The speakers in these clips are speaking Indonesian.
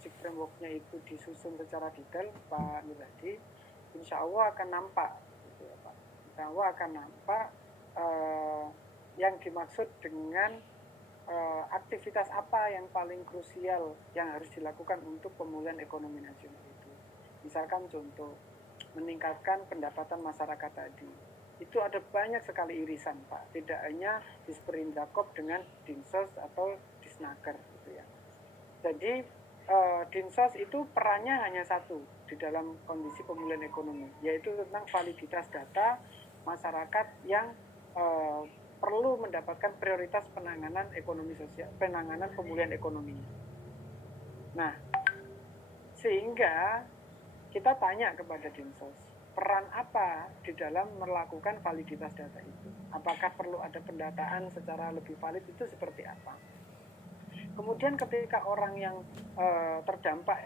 strategic framework-nya itu disusun secara detail, Pak Nurhadi, insya Allah akan nampak, gitu ya, Pak. Insya Allah akan nampak yang dimaksud dengan aktivitas apa yang paling krusial yang harus dilakukan untuk pemulihan ekonomi nasional itu. Misalkan contoh, meningkatkan pendapatan masyarakat tadi. Itu ada banyak sekali irisan, Pak. Tidak hanya Disperindakop dengan Dinsos atau Disnaker, gitu ya. Jadi Dinsos itu perannya hanya satu di dalam kondisi pemulihan ekonomi, yaitu tentang validitas data masyarakat yang perlu mendapatkan prioritas penanganan ekonomi sosial, penanganan pemulihan ekonominya. Nah, sehingga kita tanya kepada Dinsos, peran apa di dalam melakukan validitas data itu? Apakah perlu ada pendataan secara lebih valid, itu seperti apa? Kemudian ketika orang yang terdampak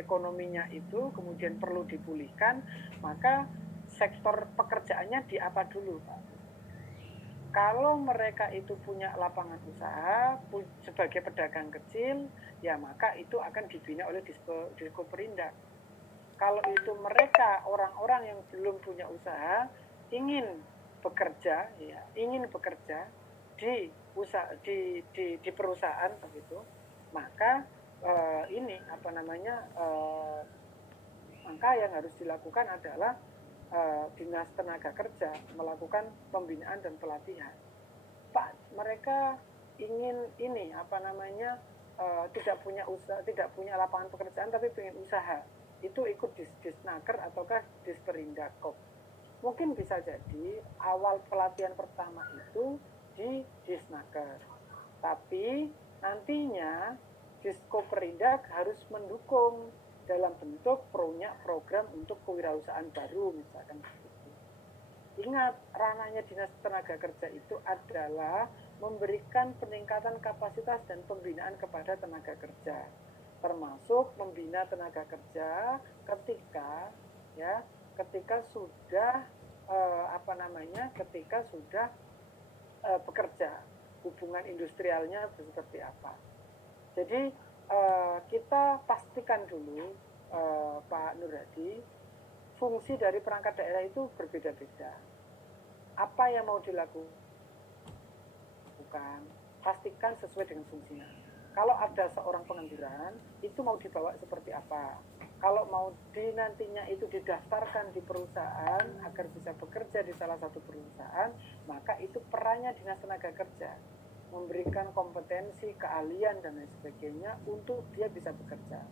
ekonominya itu kemudian perlu dipulihkan, maka sektor pekerjaannya di apa dulu, Pak? Kalau mereka itu punya lapangan usaha sebagai pedagang kecil, ya maka itu akan dibina oleh Diskoperindak. Kalau itu mereka orang-orang yang belum punya usaha ingin bekerja, ya ingin bekerja di usaha di perusahaan begitu, maka ini apa namanya maka yang harus dilakukan adalah Dinas Tenaga Kerja melakukan pembinaan dan pelatihan. Pak, mereka ingin ini apa namanya tidak punya usaha, tidak punya lapangan pekerjaan tapi pengen usaha. Itu ikut Disnaker ataukah Disperindakop. Mungkin bisa jadi awal pelatihan pertama itu di Disnaker. Tapi nantinya Diskoperindak harus mendukung dalam bentuk program untuk kewirausahaan baru misalkan begitu. Ingat, ranahnya Dinas Tenaga Kerja itu adalah memberikan peningkatan kapasitas dan pembinaan kepada tenaga kerja, termasuk membina tenaga kerja ketika sudah ketika sudah bekerja, hubungan industrialnya seperti apa. Jadi kita pastikan dulu, Pak Nurhadi, fungsi dari perangkat daerah itu berbeda-beda. Apa yang mau dilakukan, pastikan sesuai dengan fungsinya. Kalau ada seorang pengangguran, itu mau dibawa seperti apa? Kalau mau nantinya itu didaftarkan di perusahaan agar bisa bekerja di salah satu perusahaan, maka itu perannya Dinas Tenaga Kerja, memberikan kompetensi, keahlian, dan lain sebagainya untuk dia bisa bekerja.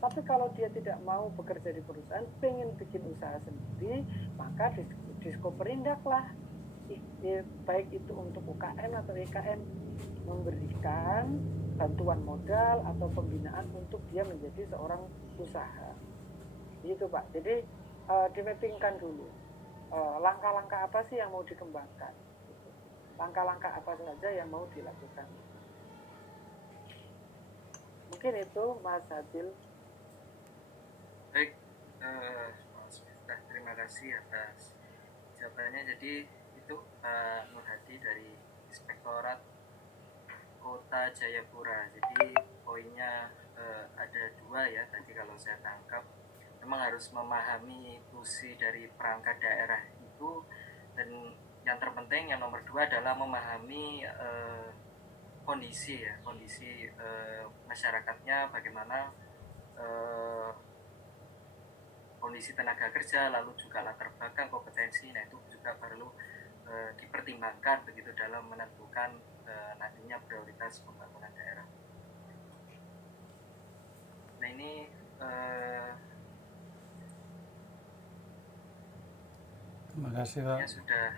Tapi kalau dia tidak mau bekerja di perusahaan, pengen bikin usaha sendiri, maka Diskoperindak lah, baik itu untuk UKM atau IKM, memberikan bantuan modal atau pembinaan untuk dia menjadi seorang usaha. Gitu, Pak. Jadi dimappingkan dulu langkah-langkah apa sih yang mau dikembangkan. Langkah-langkah apa saja yang mau dilakukan. Mungkin itu, Mas Habil. Baik, Mas Miftah, terima kasih atas jawabannya. Jadi itu Pak Nurhadi dari Inspektorat Kota Jayapura. Jadi poinnya ada dua ya tadi kalau saya tangkap. Memang harus memahami fungsi dari perangkat daerah itu, dan yang terpenting yang nomor dua adalah memahami kondisi masyarakatnya, bagaimana kondisi tenaga kerja, lalu juga latar belakang kompetensi. Nah itu juga perlu dipertimbangkan begitu dalam menentukan nantinya prioritas pembangunan daerah. Nah ini terima kasih Pak. Sudah